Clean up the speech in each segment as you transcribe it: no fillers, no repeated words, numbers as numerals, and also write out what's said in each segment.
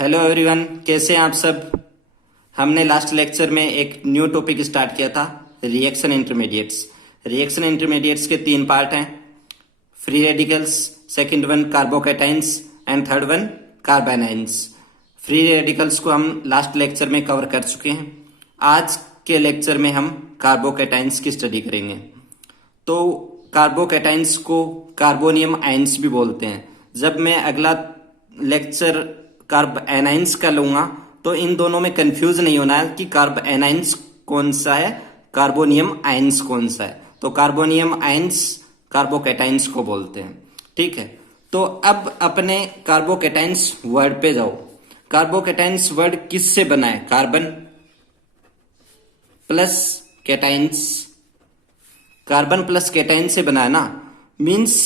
Hello everyone, कैसे हैं आप सब। हमने लास्ट लेक्चर में एक न्यू टॉपिक स्टार्ट किया था, रिएक्शन इंटरमीडिएट्स। रिएक्शन इंटरमीडिएट्स के तीन पार्ट हैं, free radicals, second one carbocations and third one carbanions. Free radicals को हम लास्ट लेक्चर में कवर कर चुके हैं। आज के लेक्चर में हम कार्बोकैटाइंस की स्टडी करेंगे। तो कार्बोकैटाइंस को कार्बोनियम आयंस भी बोलते हैं। जब मैं अगला लेक्चर कार्ब एनाइंस का लूंगा तो इन दोनों में कंफ्यूज नहीं होना है कि कार्ब एनाइंस कौन सा है, कार्बोनियम आयंस कौन सा है। तो कार्बोनियम आयंस कार्बोकैटाइंस को बोलते हैं, ठीक है। तो अब अपने कार्बोकैटाइंस वर्ड पे जाओ। कार्बोकैटाइंस वर्ड किससे बना है? Carbon plus cations, carbon plus cation से बना है ना। मीन्स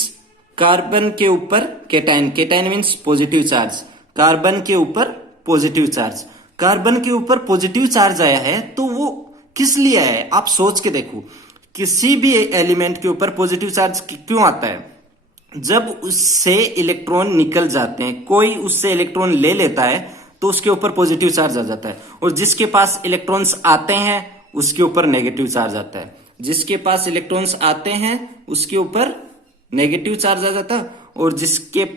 कार्बन के ऊपर cation, cation means positive charge, carbon के ऊपर पॉजिटिव चार्ज। कार्बन के ऊपर पॉजिटिव चार्ज आया है तो वो किस लिए आया है? आप सोच के देखो, किसी भी एलिमेंट के ऊपर पॉजिटिव चार्ज क्यों आता है? जब उससे इलेक्ट्रॉन निकल जाते हैं, कोई उससे इलेक्ट्रॉन ले लेता है तो उसके ऊपर पॉजिटिव चार्ज आ जाता है, और जिसके पास इलेक्ट्रॉन्स आते हैं उसके ऊपर नेगेटिव चार्ज आता है। जिसके पास इलेक्ट्रॉन्स आते हैं उसके ऊपर नेगेटिव चार्ज आ जाता है, और जिसके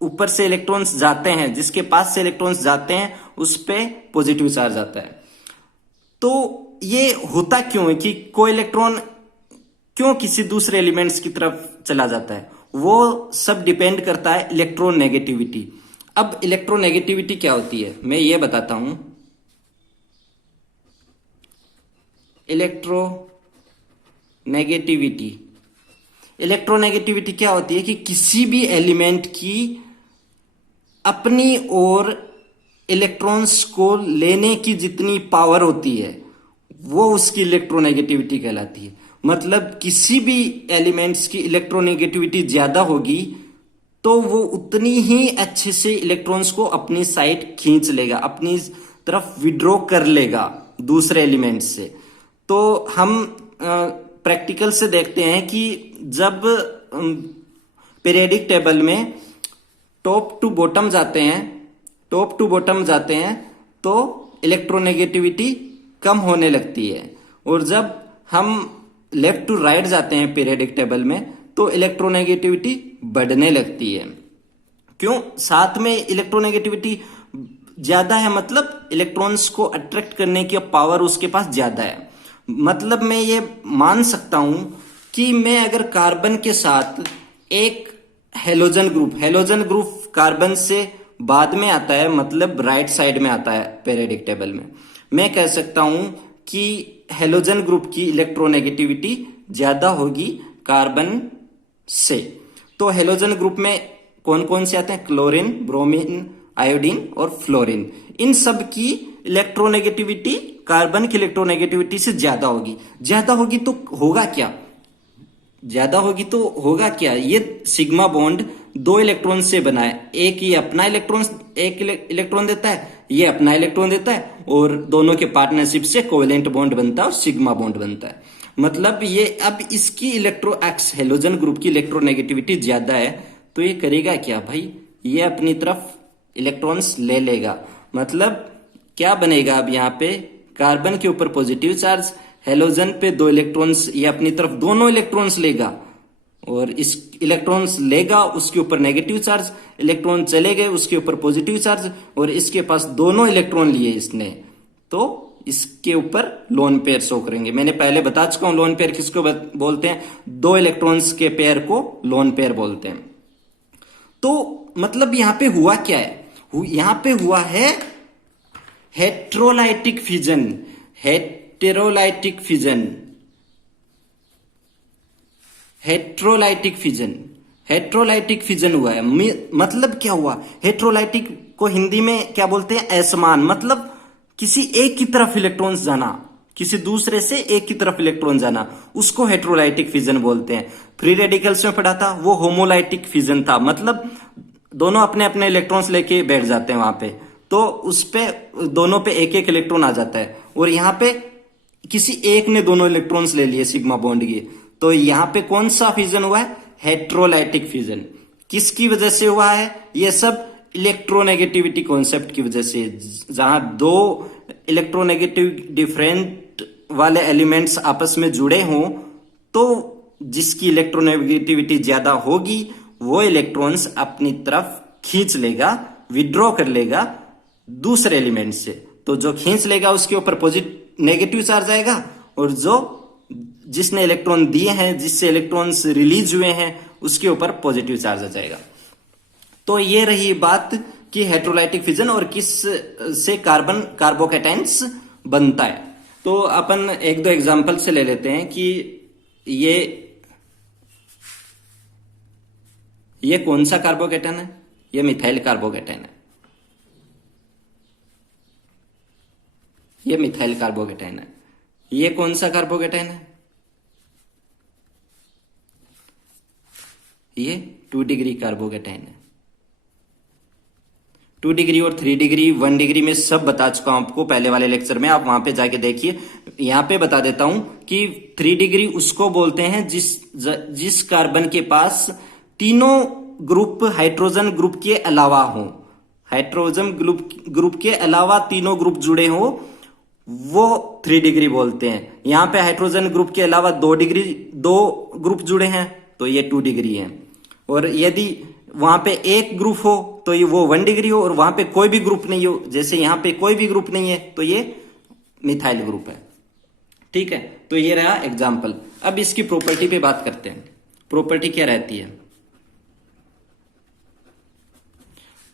ऊपर से इलेक्ट्रॉन्स जाते हैं, जिसके पास से इलेक्ट्रॉन्स जाते हैं उस पे पॉजिटिव चार्ज आता है। तो ये होता क्यों है कि कोई इलेक्ट्रॉन क्यों किसी दूसरे एलिमेंट्स की तरफ चला जाता है? वो सब डिपेंड करता है इलेक्ट्रोनेगेटिविटी। अब इलेक्ट्रोनेगेटिविटी क्या होती है मैं ये बताता हूं। इलेक्ट्रोनेगेटिविटी क्या होती है कि किसी भी एलिमेंट की अपनी ओर इलेक्ट्रॉन्स को लेने की जितनी पावर होती है वो उसकी इलेक्ट्रोनेगेटिविटी कहलाती है। मतलब किसी भी एलिमेंट्स की इलेक्ट्रोनेगेटिविटी ज्यादा होगी तो वो उतनी ही अच्छे से इलेक्ट्रॉन्स को अपनी साइड खींच लेगा, अपनी तरफ विड्रॉ कर लेगा दूसरे एलिमेंट से। तो हम प्रैक्टिकल से देखते हैं कि जब पीरियडिक टेबल में टॉप टू बॉटम जाते हैं तो इलेक्ट्रोनेगेटिविटी कम होने लगती है, और जब हम लेफ्ट टू राइट जाते हैं पीरियडिक टेबल में तो इलेक्ट्रोनेगेटिविटी बढ़ने लगती है। क्यों? साथ में इलेक्ट्रोनेगेटिविटी ज्यादा है, मतलब इलेक्ट्रॉन्स को अट्रैक्ट करने की पावर उसके पास ज्यादा है। मतलब मैं ये मान सकता हूं कि मैं अगर कार्बन के साथ एक हेलोजन ग्रुप कार्बन से बाद में आता है, मतलब राइट साइड में आता है पीरियडिक टेबल में, मैं कह सकता हूं कि हेलोजन ग्रुप की इलेक्ट्रोनेगेटिविटी ज्यादा होगी कार्बन से। तो हेलोजन ग्रुप में कौन कौन से आते हैं? क्लोरीन, ब्रोमीन, आयोडीन और फ्लोरीन। इन सब की इलेक्ट्रोनेगेटिविटी कार्बन की इलेक्ट्रोनेगेटिविटी से ज्यादा होगी तो होगा क्या? ये सिग्मा बॉन्ड दो इलेक्ट्रॉन से बना है। एक ये अपना इलेक्ट्रॉन देता है, ये अपना इलेक्ट्रॉन देता है, और दोनों के पार्टनरशिप से कोवेलेंट बॉन्ड बनता है और सिग्मा बॉन्ड बनता है। मतलब ये अब इसकी हेलोजन ग्रुप की इलेक्ट्रोनेगेटिविटी ज्यादा है तो ये करेगा क्या भाई? ये अपनी तरफ इलेक्ट्रॉन्स ले लेगा। मतलब क्या बनेगा? अब यहाँ पे कार्बन के ऊपर पॉजिटिव चार्ज, हेलोजन पे दो इलेक्ट्रॉन्स, ये अपनी तरफ दोनों इलेक्ट्रॉन्स लेगा, और इस इलेक्ट्रॉन्स लेगा उसके ऊपर नेगेटिव चार्ज, इलेक्ट्रॉन चले गए उसके ऊपर पॉजिटिव चार्ज, और इसके पास दोनों इलेक्ट्रॉन लिए इसने, तो इसके ऊपर लोन पेयर शो करेंगे। मैंने पहले बता चुका हूं लोन पेयर किसको बोलते हैं। दो इलेक्ट्रॉन्स के पेयर को लोन पेयर बोलते हैं। तो मतलब यहां पे हुआ क्या है? यहां पे हुआ है हेट्रोलाइटिक फिजन हुआ है। मतलब क्या हुआ? हेट्रोलाइटिक को हिंदी में क्या बोलते हैं? असमान। मतलब किसी एक की तरफ इलेक्ट्रॉन्स जाना, किसी दूसरे से एक की तरफ इलेक्ट्रॉन जाना, उसको हेट्रोलाइटिक फिजन बोलते हैं। फ्री रेडिकल्स में पढ़ा था वो होमोलाइटिक फिजन था। मतलब दोनों अपने अपने इलेक्ट्रॉन्स लेके बैठ जाते हैं वहां पे, तो उस पे दोनों पे एक एक इलेक्ट्रॉन आ जाता है, और यहां पे किसी एक ने दोनों इलेक्ट्रॉन्स ले लिए सिग्मा बॉन्ड के। तो यहां पे कौन सा फिजन हुआ है? Heterolytic fission. किसकी वजह से हुआ है? ये सब इलेक्ट्रोनेगेटिविटी कॉन्सेप्ट की वजह से, जहां दो इलेक्ट्रोनेगेटिव डिफरेंट वाले एलिमेंट्स आपस में जुड़े हों, तो जिसकी इलेक्ट्रोनेगेटिविटी ज्यादा होगी वो इलेक्ट्रॉन्स अपनी तरफ खींच लेगा, विड्रॉ कर लेगा दूसरे एलिमेंट से। तो जो खींच लेगा उसके ऊपर पॉजिटिव नेगेटिव चार्ज आएगा, और जो जिसने इलेक्ट्रॉन दिए हैं, जिससे इलेक्ट्रॉन्स रिलीज हुए हैं, उसके ऊपर पॉजिटिव चार्ज आ जाएगा। तो ये रही बात कि हेटेरोलाइटिक फिजन और किस से कार्बन कार्बोकैटायंस बनता है। तो अपन एक दो एग्जांपल से ले लेते हैं कि ये कौन सा कार्बोकैटायन है? ये मिथाइल कार्बोकैटायन है। ये मिथाइल कार्बोकैटायन है। ये कौन सा कार्बोकैटायन है? ये 2 डिग्री कार्बोकैटायन है। 2 डिग्री और 3 डिग्री 1 डिग्री में सब बता चुका हूं आपको पहले वाले लेक्चर में, आप वहां पे जाके देखिए। यहां पे बता देता हूं कि 3 डिग्री उसको बोलते हैं जिस कार्बन के पास तीनों ग्रुप हाइड्रोजन ग्रुप के अलावा हो, हाइड्रोजन ग्रुप के अलावा तीनों ग्रुप जुड़े हो, वो 3 डिग्री बोलते हैं। यहां पे हाइड्रोजन ग्रुप के अलावा 2 ग्रुप जुड़े हैं तो ये 2 डिग्री है। और यदि वहां पे एक ग्रुप हो तो ये वो 1 डिग्री हो, और वहां पे कोई भी ग्रुप नहीं हो, जैसे यहां पे कोई भी ग्रुप नहीं है, तो ये मिथाइल ग्रुप है। ठीक है, तो ये रहा एग्जाम्पल। अब इसकी प्रॉपर्टी पे बात करते हैं। प्रॉपर्टी क्या रहती है?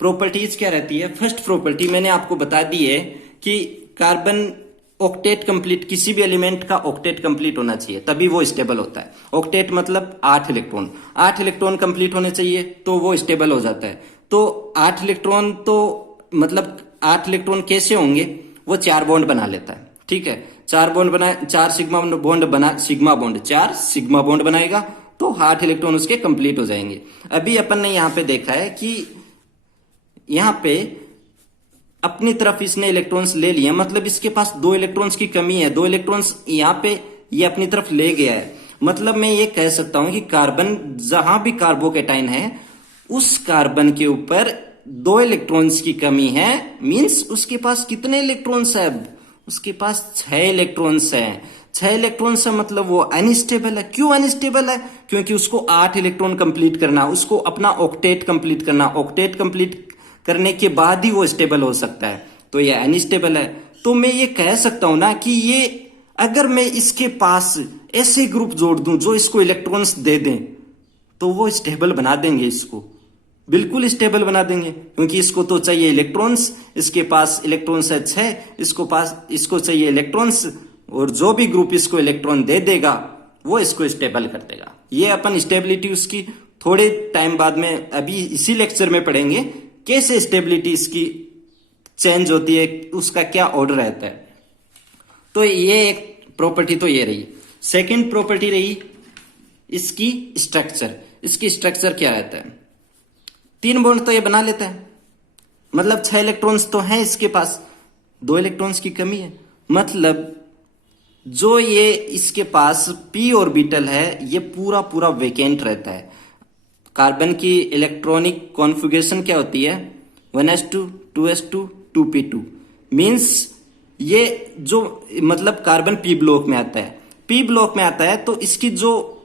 प्रॉपर्टीज क्या रहती है? फर्स्ट प्रॉपर्टी मैंने आपको बता दी है कि कार्बन ऑक्टेट कंप्लीट, किसी भी एलिमेंट का ऑक्टेट कंप्लीट होना चाहिए तभी वो स्टेबल होता है। ऑक्टेट मतलब 8 इलेक्ट्रॉन, 8 इलेक्ट्रॉन कंप्लीट होने चाहिए तो वो स्टेबल हो जाता है। तो 8 इलेक्ट्रॉन, तो मतलब 8 इलेक्ट्रॉन कैसे होंगे? वो 4 बॉन्ड बना लेता है। ठीक है, 4 बॉन्ड बना, 4 सिग्मा बॉन्ड बना, चार सिग्मा बॉन्ड बनाएगा, तो 8 इलेक्ट्रॉन उसके कंप्लीट हो जाएंगे। अभी अपन ने यहां पे देखा है कि यहां पे अपनी तरफ इसने इलेक्ट्रॉन्स ले लिए, मतलब इसके पास 2 इलेक्ट्रॉन्स की कमी है। 2 इलेक्ट्रॉन्स यहां पे ये अपनी तरफ ले गया है। मतलब मैं ये कह सकता हूं कि कार्बन, जहां भी कार्बोकैटायन है, उस कार्बन के ऊपर 2 इलेक्ट्रॉन्स की कमी है। मींस उसके पास कितने इलेक्ट्रॉन्स है? अब उसके पास 6 इलेक्ट्रॉन्स है। 6 इलेक्ट्रॉन्स है, मतलब वो अनस्टेबल है। क्यों अनस्टेबल है? क्योंकि उसको 8 इलेक्ट्रॉन कंप्लीट करना, उसको अपना ऑक्टेट कंप्लीट करना। ऑक्टेट कंप्लीट करने के बाद ही वो स्टेबल हो सकता है, तो ये अनस्टेबल है। तो मैं ये कह सकता हूं ना कि ये, अगर मैं इसके पास ऐसे ग्रुप जोड़ दूं जो इसको इलेक्ट्रॉन्स दे दें, तो वो स्टेबल बना देंगे, इसको बिल्कुल स्टेबल बना देंगे। क्योंकि इसको तो चाहिए इलेक्ट्रॉन्स, इसके पास इलेक्ट्रॉन्स है 6, इसको चाहिए इलेक्ट्रॉन्स, और जो भी ग्रुप इसको इलेक्ट्रॉन दे देगा वो इसको स्टेबल कर देगा। ये अपन स्टेबिलिटी उसकी थोड़े टाइम बाद में, अभी इसी लेक्चर में पढ़ेंगे कैसे स्टेबिलिटी इसकी चेंज होती है, उसका क्या ऑर्डर रहता है। तो ये एक प्रॉपर्टी तो ये रही। सेकंड प्रॉपर्टी रही इसकी स्ट्रक्चर। इसकी स्ट्रक्चर क्या रहता है? 3 बॉन्ड तो ये बना लेता है, मतलब 6 इलेक्ट्रॉन्स तो हैं इसके पास, 2 इलेक्ट्रॉन्स की कमी है। मतलब जो ये इसके पास p ऑर्बिटल है, ये पूरा पूरा वेकेंट रहता है। कार्बन की इलेक्ट्रॉनिक कॉन्फ़िगरेशन क्या होती है? 1s2 2s2 2p2। मींस ये जो, मतलब कार्बन p ब्लॉक में आता है। p ब्लॉक में आता है तो इसकी जो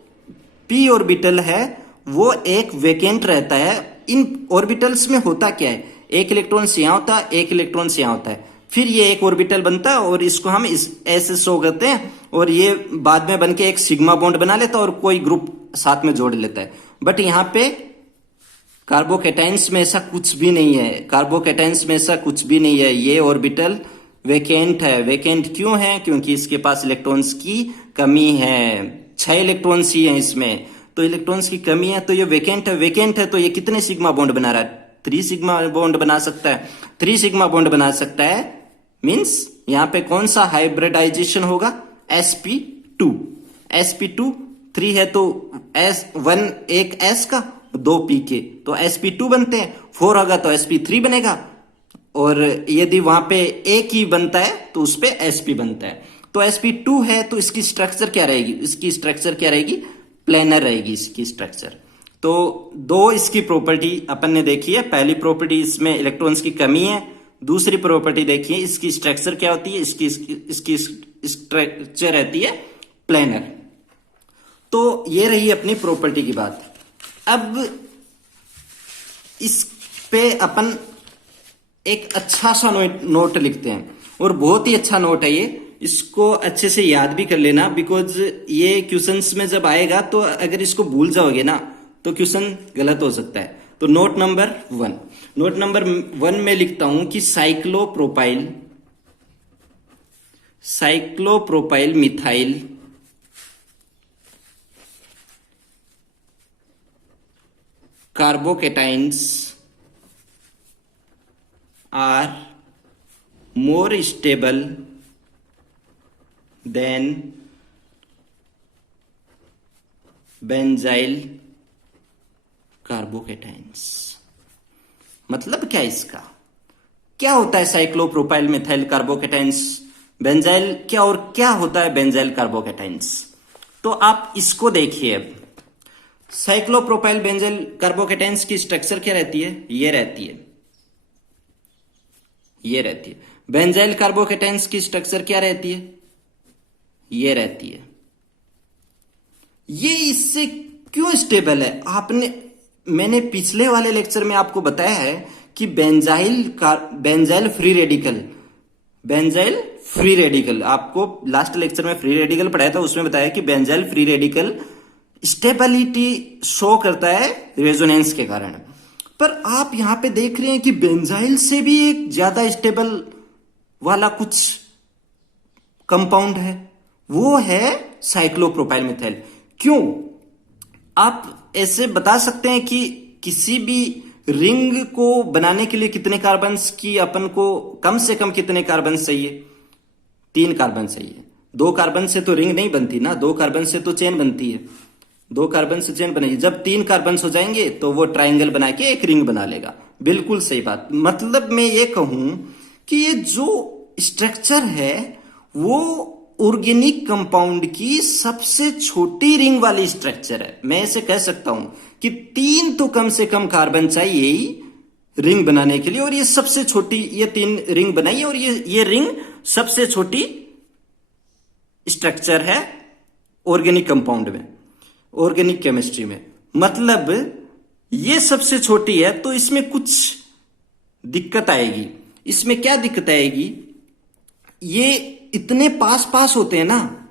p ऑर्बिटल है वो एक वेकेंट रहता है। इन ऑर्बिटल्स में होता क्या है? एक इलेक्ट्रॉन से यहां होता है, एक इलेक्ट्रॉन से यहां होता है, फिर ये एक ऑर्बिटल बनता है और इसको हम इस ऐसे शो करते हैं, और ये बाद में बनके एक सिग्मा बॉन्ड बना लेता है और कोई ग्रुप साथ में जोड़ लेता है। बट यहां पे कार्बोकैटायंस में ऐसा कुछ भी नहीं है। कार्बोकैटायंस में ऐसा कुछ भी नहीं है। ये ऑर्बिटल वेकेंट है। वेकेंट क्यों है? क्योंकि इसके पास इलेक्ट्रॉन्स की कमी है। 6 इलेक्ट्रॉन्स ही हैं इसमें, तो इलेक्ट्रॉन्स की कमी है, तो ये वेकेंट है। वेकेंट है तो ये कितने सिग्मा बॉन्ड बना रहा है? 3 सिग्मा बॉन्ड बना सकता है। 3 सिग्मा बॉन्ड बना सकता है। मींस यहां पे कौन सा हाइब्रिडाइजेशन होगा? sp2। sp2 3 है तो s1 एक s का, 2 p के, तो sp2 बनते हैं। 4 होगा तो sp3 बनेगा, और यदि वहां पे एक ही बनता है तो उस पे sp बनता है। तो sp2 है तो इसकी स्ट्रक्चर क्या रहेगी? इसकी स्ट्रक्चर क्या रहेगी? प्लेनर रहेगी इसकी स्ट्रक्चर। तो दो इसकी प्रॉपर्टी अपन ने देखी है। पहली प्रॉपर्टी, इसमें इलेक्ट्रॉन्स की कमी है। दूसरी प्रॉपर्टी देखिए, इसकी स्ट्रक्चर क्या होती है, इसकी स्ट्रक्चर रहती है प्लेनर। तो ये रही अपनी प्रॉपर्टी की बात। अब इस पे अपन एक अच्छा सा नोट लिखते हैं, और बहुत ही अच्छा नोट है ये। इसको अच्छे से याद भी कर लेना, बिकॉज ये क्वेश्चंस में जब आएगा तो अगर इसको भूल जाओगे ना तो क्वेश्चन गलत हो सकता है। तो नोट नंबर 1 में लिखता हूं कि cyclopropyl methyl carbocations are more stable than benzyl carbocations। मतलब क्या इसका, क्या होता है साइक्लोप्रोपाइल मिथाइल कार्बोकेटाइंस, बेंजाइल क्या, और क्या होता है बेंजाइल कार्बोकेटाइंस। तो आप इसको देखिए। अब साइक्लोप्रोपाइल बेंजाइल कार्बोकेटाइंस की स्ट्रक्चर क्या रहती है, ये रहती है। बेंजाइल कार्बोकेटाइंस की स्ट्रक्चर क्या रहती है, ये रहती है। ये इससे क्यों स्टेबल है, मैंने पिछले वाले लेक्चर में आपको बताया है कि बेंजाइल फ्री रेडिकल, आपको लास्ट लेक्चर में फ्री रेडिकल पढ़ाया था, उसमें बताया कि benzyl free radical stability show करता है रेजोनेंस के कारण। पर आप यहां पे देख रहे हैं कि बेंजाइल से भी एक ज्यादा स्टेबल वाला कुछ कंपाउंड है, वो है साइक्लोप्रोपाइल मिथाइल। क्यों, आप ऐसे बता सकते हैं कि किसी भी रिंग को बनाने के लिए कितने कार्बन्स की अपन को कम से कम कितने कार्बन चाहिए, 3 कार्बन चाहिए। 2 कार्बन से तो रिंग नहीं बनती ना, 2 कार्बन से तो चेन बनती है। 2 कार्बन से चेन बनेगी, जब 3 कार्बन हो जाएंगे तो वो ट्राइंगल बना के एक रिंग बना लेगा। बिल्कुल सही बात। मतलब मैं ये कहूं कि ये जो स्ट्रक्चर है वो ऑर्गेनिक कंपाउंड की सबसे छोटी रिंग वाली स्ट्रक्चर है। मैं ऐसे कह सकता हूं कि 3 तो कम से कम कार्बन चाहिए ही रिंग बनाने के लिए, और ये सबसे छोटी, ये 3 रिंग बनाई, और ये रिंग सबसे छोटी स्ट्रक्चर है ऑर्गेनिक कंपाउंड में, ऑर्गेनिक केमिस्ट्री में। मतलब ये सबसे छोटी है, तो इसमें कुछ दिक्कत आएगी। इसमें क्या दिक्कत आएगी, ये इतने पास होते हैं ना।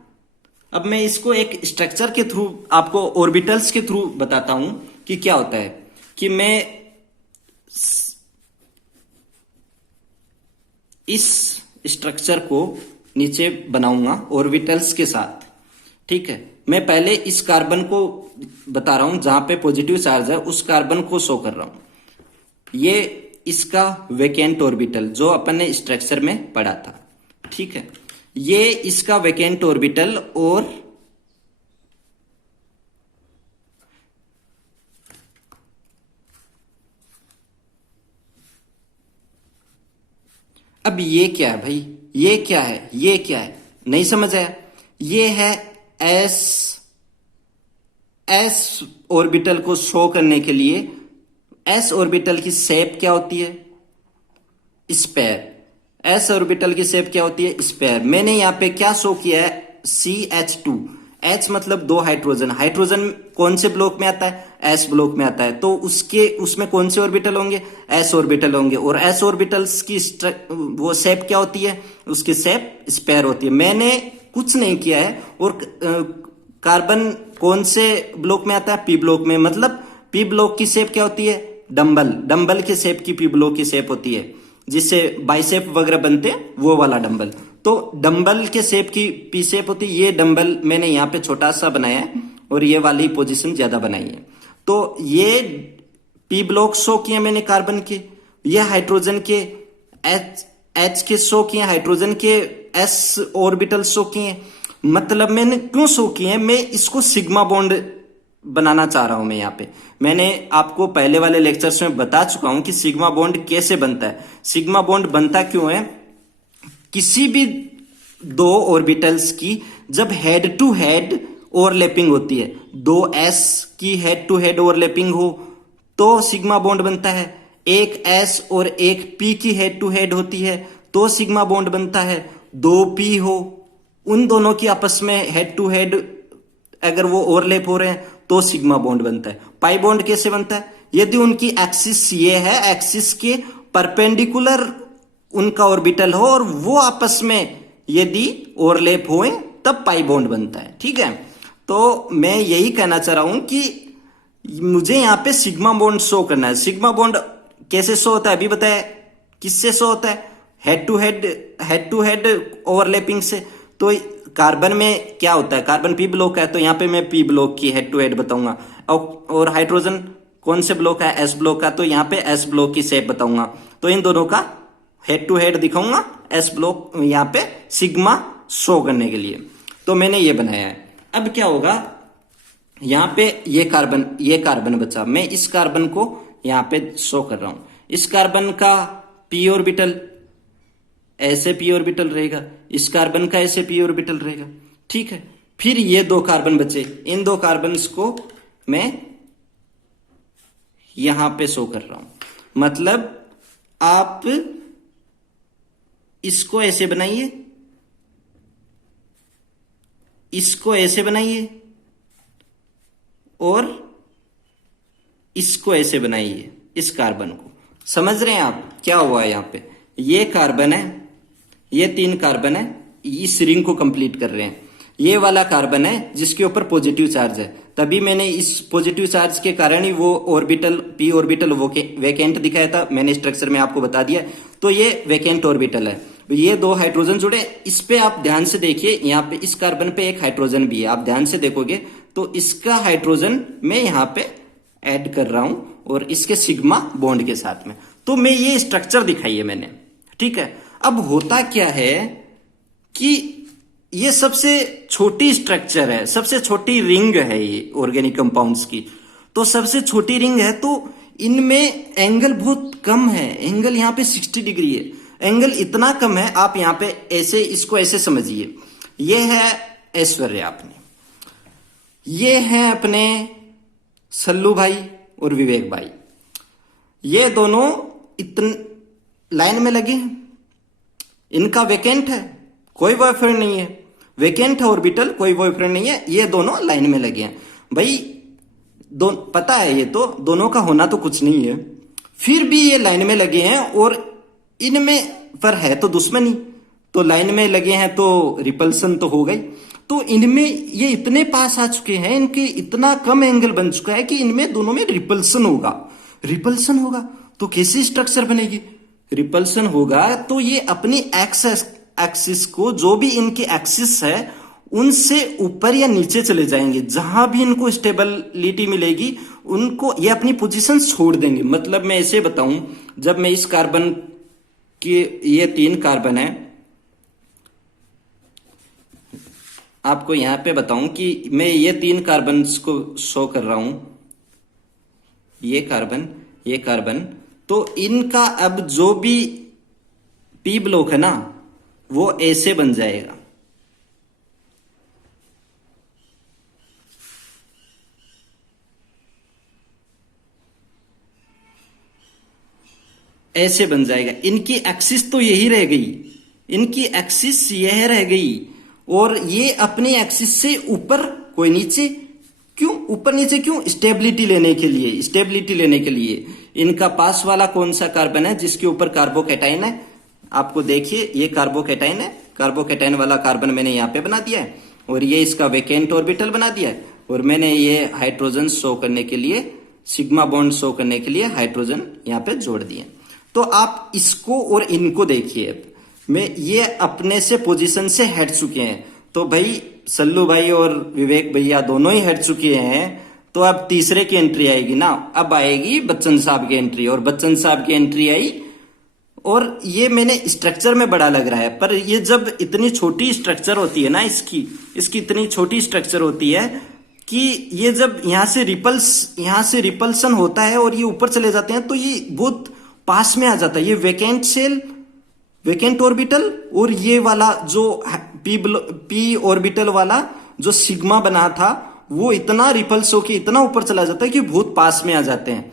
अब मैं इसको एक स्ट्रक्चर के थ्रू, आपको ऑर्बिटल्स के थ्रू बताता हूं कि क्या होता है। कि मैं इस स्ट्रक्चर को नीचे बनाऊंगा ऑर्बिटल्स के साथ, ठीक है। मैं पहले इस कार्बन को बता रहा हूं, जहां पे पॉजिटिव चार्ज है उस कार्बन को शो कर रहा हूं। ये इसका वैकेंट ऑर्बिटल जो अपन ने स्ट्रक्चर में पढ़ा था, ठीक है। ये इसका वैकेंट ऑर्बिटल, और अब ये क्या है भाई, ये क्या है, नहीं समझ आया। ये है एस ऑर्बिटल को शो करने के लिए एस ऑर्बिटल की शेप क्या होती है, स्पेयर। एस ऑर्बिटल की शेप क्या होती है, स्पेयर। मैंने यहां पे क्या शो किया है, CH2। H मतलब 2 हाइड्रोजन। हाइड्रोजन कौन से ब्लॉक में आता है, S ब्लॉक में आता है। तो उसमें कौन से ऑर्बिटल होंगे, S ऑर्बिटल होंगे। और S ऑर्बिटल्स की वो शेप क्या होती है, उसकी शेप स्पेयर होती है। मैंने कुछ नहीं किया है। और कार्बन कौन से ब्लॉक में आता है, P ब्लॉक में। मतलब P ब्लॉक की शेप क्या होती है, डंबल के शेप की P ब्लॉक की शेप होती है, जिससे बाइसेप वगैरह बनते हैं, वो वाला डंबल। तो डंबल के शेप की पी शेप होती है। ये डंबल मैंने यहाँ पे छोटा सा बनाया है, और ये वाली पोजीशन ज्यादा बनाई है। तो ये पी ब्लॉक शो किए मैंने कार्बन के, ये हाइड्रोजन के एच के शो किए, हाइड्रोजन के एस ऑर्बिटल शो किए। मतलब मैंने क्यों शो किए हैं, मैं इसको सिग्मा बॉन्ड बनाना चाह रहा हूं। मैं यहाँ पे मैंने आपको पहले वाले लेक्चर्स में बता चुका हूं कि सिग्मा बॉन्ड कैसे बनता है। सिग्मा बॉन्ड बनता क्यों है, किसी भी 2 ऑर्बिटल्स की जब हेड टू हेड ओवरलैपिंग होती है, दो s की हेड टू हेड ओवरलैपिंग हो तो सिग्मा बॉन्ड बनता है, एक s और एक p की हेड टू हेड होती है तो सिग्मा बॉन्ड बनता है, दो p हो, उन दोनों की आपस में हेड टू हेड अगर वो ओवरलैप हो रहे हैं तो सिग्मा बॉन्ड बनता है। पाई बॉन्ड कैसे बनता है? यदि उनकी एक्सिस ये है, एक्सिस के परपेंडिकुलर उनका ऑर्बिटल हो और वो आपस में यदि ओवरलैप होए तब पाई बॉन्ड बनता है। ठीक है, तो मैं यही कहना चाह रहा हूं कि मुझे यहां पे सिग्मा बॉन्ड शो करना है। सिग्मा बॉन्ड कैसे शो होता है अभी बताया, किससे शो होता है? हेड टू हेड ओवरलैपिंग से। तो कार्बन में क्या होता है, कार्बन पी ब्लॉक है तो यहां पे मैं पी ब्लॉक की हेड टू हेड बताऊंगा, और हाइड्रोजन कौन से ब्लॉक है? एस ब्लॉक का, तो यहां पे एस ब्लॉक की शेप बताऊंगा, तो इन दोनों का हेड टू हेड दिखाऊंगा एस ब्लॉक, यहां पे सिग्मा शो करने के लिए। तो मैंने ये बनाया है। अब क्या होगा, यहां पे ये कार्बन बचा, मैं इस कार्बन को यहां पे शो कर रहा हूं। इस कार्बन का पी ऑर्बिटल ऐसे पी ऑर्बिटल रहेगा, इस कार्बन का ऐसे पी ऑर्बिटल रहेगा। ठीक है, फिर ये दो कार्बन बचे, इन दो कार्बन्स को मैं यहां पे शो कर रहा हूं। मतलब आप इसको ऐसे बनाइए, इसको ऐसे बनाइए और इसको ऐसे बनाइए, इस कार्बन को। समझ रहे हैं आप क्या हुआ है? यहां पे ये कार्बन है, ये तीन कार्बन है, इस रिंग को कंप्लीट कर रहे हैं। ये वाला कार्बन है जिसके ऊपर पॉजिटिव चार्ज है, तभी मैंने इस पॉजिटिव चार्ज के कारण ही वो ऑर्बिटल पी ऑर्बिटल वैकेंट दिखाया था, मैंने स्ट्रक्चर में आपको बता दिया। तो ये वैकेंट ऑर्बिटल है, ये दो हाइड्रोजन जुड़े। इस पे आप ध्यान से देखिए, यहाँ पे इस कार्बन पे एक हाइड्रोजन भी है, आप ध्यान से देखोगे तो इसका हाइड्रोजन मैं यहाँ पे ऐड कर रहा हूं और इसके सिग्मा बॉन्ड के साथ में। तो मैं ये स्ट्रक्चर दिखाई है मैंने। ठीक है, अब होता क्या है कि ये सबसे छोटी स्ट्रक्चर है, सबसे छोटी रिंग है ये ऑर्गेनिक कंपाउंड्स की। तो सबसे छोटी रिंग है तो इनमें एंगल बहुत कम है, एंगल यहाँ पे 60 डिग्री है। एंगल इतना कम है, आप यहाँ पे ऐसे इसको ऐसे समझिए, ये है ऐश्वर्या अपने, ये है अपने सल्लू भाई और विवेक भाई, ये दोनों इतने लाइन में लगे हैं, इनका वेकेंट है, कोई बॉयफ्रेंड नहीं है, वेकेंट है ऑर्बिटल, कोई बॉयफ्रेंड नहीं है, ये दोनों लाइन में लगे हैं। भाई पता है ये तो दोनों का होना तो कुछ नहीं है, फिर भी ये लाइन में लगे हैं और इनमें पर है तो दुश्मनी, तो लाइन में लगे हैं तो रिपल्सन तो हो गई। तो इनमें ये इतने पास आ चुके हैं, इनके इतना कम एंगल बन चुका है कि इनमें दोनों में रिपल्सन होगा। रिपल्सन होगा तो कैसी स्ट्रक्चर बनेगी? रिपल्सन होगा तो ये अपनी एक्सिस को, जो भी इनकी एक्सिस है उनसे ऊपर या नीचे चले जाएंगे, जहां भी इनको स्टेबिलिटी मिलेगी उनको ये अपनी पोजीशन छोड़ देंगे। मतलब मैं ऐसे बताऊं, जब मैं इस कार्बन के, ये तीन कार्बन है, आपको यहां पे बताऊं कि मैं ये तीन कार्बन को शो कर रहा हूं, ये कार्बन, तो इनका अब जो भी पी ब्लॉक है ना वो ऐसे बन जाएगा, ऐसे बन जाएगा। इनकी एक्सिस तो यही रह गई, इनकी एक्सिस यह रह गई और ये अपनी एक्सिस से ऊपर, कोई नीचे। क्यों ऊपर नीचे? क्यों? स्टेबिलिटी लेने के लिए, स्टेबिलिटी लेने के लिए। इनका पास वाला कौन सा कार्बन है जिसके ऊपर कार्बोकैटायन है? आपको देखिए, ये कार्बोकैटायन है, कार्बोकैटायन वाला कार्बन मैंने यहाँ पे बना दिया है और ये इसका वैकेंट ऑर्बिटल बना दिया है, और मैंने ये हाइड्रोजन शो करने के लिए, सिग्मा बॉन्ड शो करने के लिए हाइड्रोजन यहाँ पे जोड़ दिए। तो आप इसको और इनको देखिए, मैं ये अपने से पोजीशन से हट चुके हैं। तो भाई सल्लू भाई और विवेक भैया दोनों ही हट चुके हैं, तो अब तीसरे की एंट्री आएगी ना, अब आएगी बच्चन साहब की एंट्री, और बच्चन साहब की एंट्री आई। और ये मैंने स्ट्रक्चर में बड़ा लग रहा है, पर ये जब इतनी छोटी स्ट्रक्चर होती है ना, इसकी इतनी छोटी स्ट्रक्चर होती है कि ये जब यहाँ से रिपल्सन होता है और ये ऊपर चले जाते हैं तो ये बहुत पास में आ जाता है। ये वैकेंट सेल, वैकेंट ऑर्बिटल और ये वाला जो पी ऑर्बिटल वाला जो सिग्मा बना था वो इतना रिपल्स होके इतना ऊपर चला जाता है कि बहुत पास में आ जाते हैं।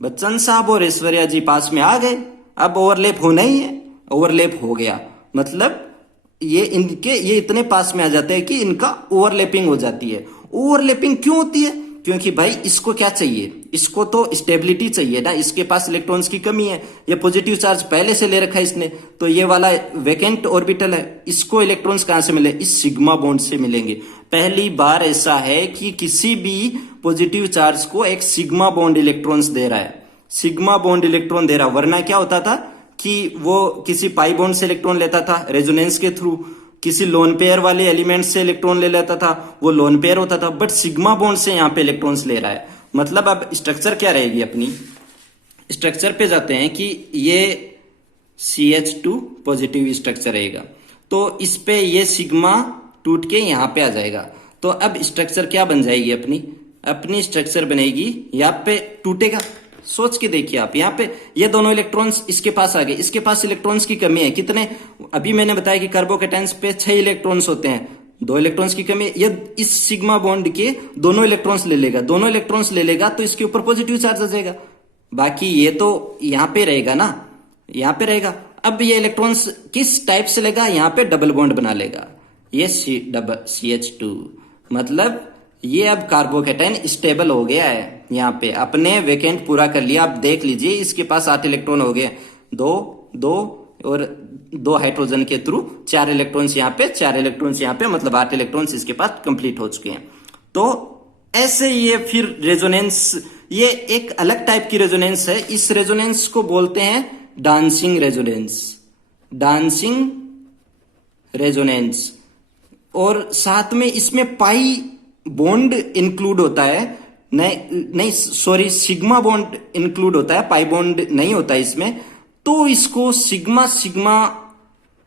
बच्चन साहब और ऐश्वर्या जी पास में आ गए, अब ओवरलैप होना ही है, ओवरलैप हो गया, मतलब ये इतने पास में आ जाते हैं कि इनका ओवरलैपिंग हो जाती है। ओवरलैपिंग क्यों होती है? क्योंकि भाई इसको क्या चाहिए, इसको तो स्टेबिलिटी चाहिए ना, इसके पास इलेक्ट्रॉन्स की कमी है, ये पॉजिटिव चार्ज पहले से ले रखा है इसने, तो ये वाला वैकेंट ऑर्बिटल है, इसको इलेक्ट्रॉन्स कहां से मिले, इस सिग्मा बॉन्ड से मिलेंगे। पहली बार ऐसा है कि किसी भी पॉजिटिव चार्ज को एक सिग्मा बॉन्ड इलेक्ट्रॉन्स दे रहा है, सिग्मा बॉन्ड इलेक्ट्रॉन दे रहा। वरना क्या होता था कि वो किसी पाई बॉन्ड से इलेक्ट्रॉन लेता था रेजोनेंस के थ्रू, किसी लोन पेयर वाले एलिमेंट से इलेक्ट्रॉन ले लेता था, वो लोन पेयर होता था, बट सिग्मा बॉन्ड से यहां पे इलेक्ट्रॉन्स ले रहा है। मतलब अब स्ट्रक्चर क्या रहेगी अपनी, स्ट्रक्चर पे जाते हैं कि ये CH2 पॉजिटिव स्ट्रक्चर रहेगा, तो इस पे ये सिग्मा टूट के यहां पे आ जाएगा। तो अब स्ट्रक्चर क्या बन जाएगी अपनी, अपनी स्ट्रक्चर बनेगी, यहाँ पे टूटेगा, सोच के देखिए आप, यहाँ पे ये दोनों इलेक्ट्रॉन्स इसके पास आ गए, इसके पास इलेक्ट्रॉन्स की कमी है, कितने, अभी मैंने बताया कि कार्बोकेटाइंस पे 6 इलेक्ट्रॉन्स होते हैं, 2 इलेक्ट्रॉन्स की कमी है, ये इस सिग्मा बॉन्ड के दोनों इलेक्ट्रॉन्स ले लेगा, दोनों इलेक्ट्रॉन्स ले लेगा तो इसके ऊपर पॉजिटिव चार्ज आ जाएगा, बाकी ये तो यहाँ पे रहेगा ना, यहाँ पे रहेगा। अब ये इलेक्ट्रॉन्स किस टाइप से लेगा, यहाँ पे डबल बॉन्ड बना लेगा, ये CH2, मतलब ये अब कार्बोकेटाइन स्टेबल हो गया है, यहाँ पे अपने वेकेंट पूरा कर लिया। आप देख लीजिए इसके पास 8 इलेक्ट्रॉन हो गए, 2 और 2 हाइड्रोजन के थ्रू 4 इलेक्ट्रॉन्स यहाँ पे, 4 इलेक्ट्रॉन्स यहाँ पे, मतलब 8 इलेक्ट्रॉन्स इसके पास कंप्लीट हो चुके हैं। तो ऐसे ये फिर रेजोनेंस, ये एक अलग टाइप की रेजोनेंस है, इस रेजोनेंस को बोलते हैं डांसिंग रेजोनेंस, डांसिंग रेजोनेंस। और साथ में इसमें पाई बॉन्ड इंक्लूड होता है, नहीं सॉरी, सिग्मा बॉन्ड इंक्लूड होता है, पाई बॉन्ड नहीं होता है इसमें, तो इसको सिग्मा सिग्मा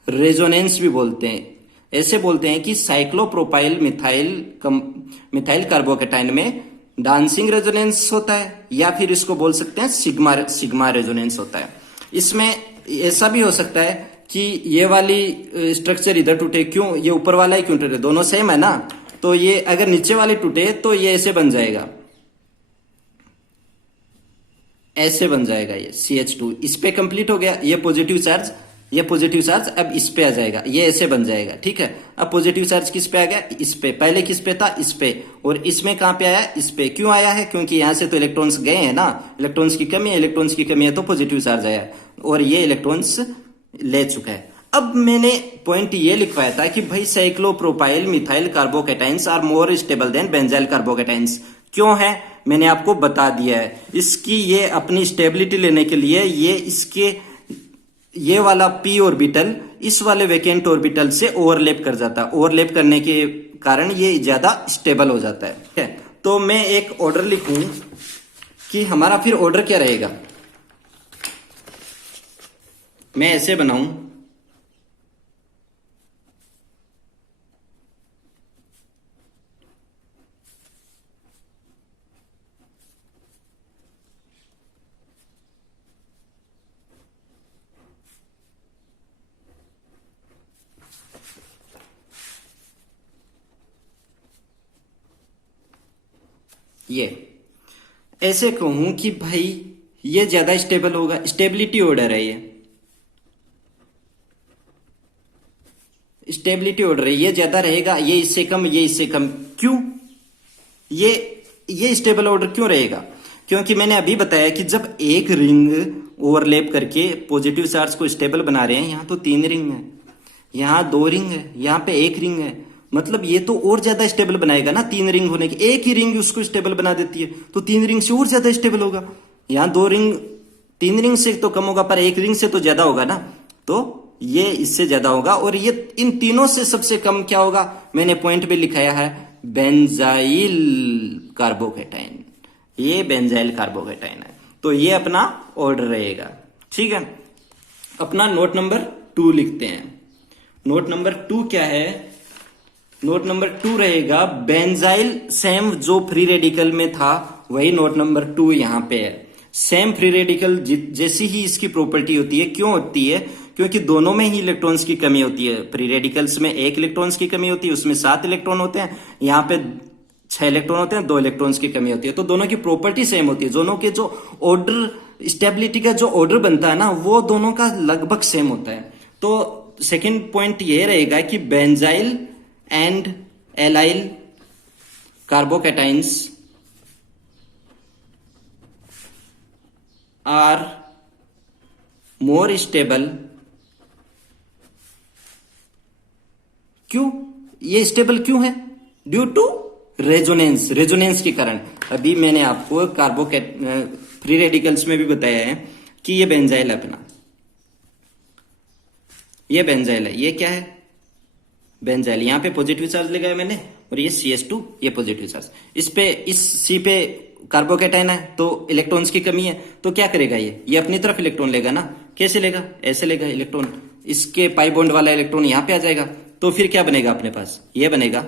रेजोनेंस भी बोलते हैं। ऐसे बोलते हैं कि साइक्लोप्रोपाइल मिथाइल कार्बोकेटाइन में डांसिंग रेजोनेंस होता है, या फिर इसको बोल सकते हैं सिग्मा रेजोनेंस होता है। इसमें ऐसा भी हो सकता है कि ये वाली स्ट्रक्चर इधर टूटे, क्यों, ये ऊपर वाला ही क्यों टूटे, दोनों सेम है ना, तो ये अगर नीचे वाले टूटे तो ये ऐसे बन जाएगा, ऐसे बन जाएगा, ये CH2 इस पे कंप्लीट हो गया, ये पॉजिटिव चार्ज, ये पॉजिटिव चार्ज अब इस पे आ जाएगा, ये ऐसे बन जाएगा, ठीक है। अब पॉजिटिव चार्ज किस पे आ गया, इस पे, पहले किस पे था, इस पे, और इसमें कहां पे आया, इस पे। क्यों आया है, क्योंकि यहां से तो इलेक्ट्रॉन्स गए हैं ना, इलेक्ट्रॉन्स की कमी है, इलेक्ट्रॉन्स की कमी है तो पॉजिटिव चार्ज आया, और ये इलेक्ट्रॉन्स ले चुका है। अब मैंने पॉइंट ये लिखवाया था कि भाई cyclopropyl methyl carbocations are more stable than benzyl carbocations, क्यों है मैंने आपको बता दिया है। इसकी ये अपनी स्टेबिलिटी लेने के लिए ये वाला p ऑर्बिटल इस वाले वैकेंट ऑर्बिटल से ओवरलैप कर जाता है, ओवरलैप करने के कारण ये ज्यादा स्टेबल हो जाता है, ठीक है। तो मैं एक ऑर्डर लिखूं कि हमारा फिर ऑर्डर क्या रहेगा, मैं ऐसे बनाऊं, ये ऐसे कहूं कि भाई ये ज्यादा स्टेबल होगा, स्टेबिलिटी ऑर्डर है, ये स्टेबिलिटी ऑर्डर है, ये ज्यादा रहेगा, ये इससे कम, ये इससे कम, क्यों, ये स्टेबल ऑर्डर क्यों रहेगा, क्योंकि मैंने अभी बताया कि जब एक रिंग ओवरलैप करके पॉजिटिव चार्ज को स्टेबल बना रहे हैं, यहां तो 3 रिंग है, यहां 2 रिंग है, यहां पे 1 रिंग है, मतलब ये तो और ज्यादा स्टेबल बनाएगा ना, 3 रिंग होने की, एक ही रिंग उसको स्टेबल बना देती है, तो 3 रिंग से और ज्यादा स्टेबल होगा। यहाँ 2 रिंग, 3 रिंग से तो कम होगा पर 1 रिंग से तो ज्यादा होगा ना, तो ये इससे ज्यादा होगा। और ये इन तीनों से सबसे कम क्या होगा, मैंने पॉइंट पे लिखाया है बेंजाइल कार्बोकेटाइन, ये बेंजाइल कार्बोकेटाइन है, तो ये अपना ऑर्डर रहेगा, ठीक है। अपना नोट नंबर 2 लिखते हैं। नोट नंबर 2 क्या है, नोट नंबर 2 रहेगा बेंजाइल, सेम जो फ्री रेडिकल में था वही नोट नंबर 2 यहां पे है। सेम फ्री रेडिकल जैसी ही इसकी प्रॉपर्टी होती है, क्यों होती है, क्योंकि दोनों में ही इलेक्ट्रॉन्स की कमी होती है। फ्री रेडिकल्स में 1 इलेक्ट्रॉन्स की कमी होती है, उसमें 7 इलेक्ट्रॉन होते हैं, यहाँ पे 6 इलेक्ट्रॉन होते हैं, 2 इलेक्ट्रॉन्स की कमी होती है। तो दोनों की प्रॉपर्टी सेम होती है, दोनों के जो ऑर्डर स्टेबिलिटी का जो ऑर्डर बनता है ना, वो दोनों का लगभग सेम होता है। तो सेकेंड पॉइंट ये रहेगा कि benzyl and allyl carbocations are more stable. क्यों ये स्टेबल क्यों है? ड्यू टू रेजोनेंस, रेजोनेंस के कारण। अभी मैंने आपको फ्री रेडिकल्स में भी बताया है कि ये बेंजाइल है अपना, ये बेंजाइल है, ये क्या है? बेंजाइल। यहां पे पॉजिटिव चार्ज लगाया मैंने, और ये CH2, ये पॉजिटिव चार्ज। इस पे, इस C पे कार्बोकैटायन है, तो इलेक्ट्रॉन्स की कमी है, तो क्या करेगा ये अपनी तरफ इलेक्ट्रॉन लेगा ना। कैसे लेगा? ऐसे लेगा इलेक्ट्रॉन, इसके पाई बॉन्ड वाला इलेक्ट्रॉन यहां पे आ जाएगा, तो फिर क्या बनेगा अपने पास? ये बनेगा,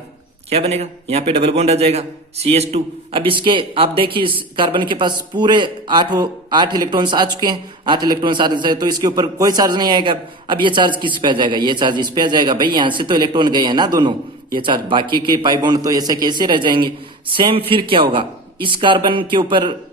क्या बनेगा? यहाँ पे डबल बॉन्ड आ जाएगा, CH2। अब इसके आप देखिए, इस कार्बन के पास पूरे 8 इलेक्ट्रॉन्स आ चुके हैं, 8 इलेक्ट्रॉन्स आ जाए, तो इसके ऊपर कोई चार्ज नहीं आएगा। अब ये चार्ज किस पे आ जाएगा? ये चार्ज इस पे आ जाएगा। भाई यहाँ से तो इलेक्ट्रॉन गए हैं ना दोनों, ये चार्ज, बाकी के पाई बॉन्ड तो ऐसे कैसे रह जाएंगे। सेम फिर क्या होगा, इस कार्बन के ऊपर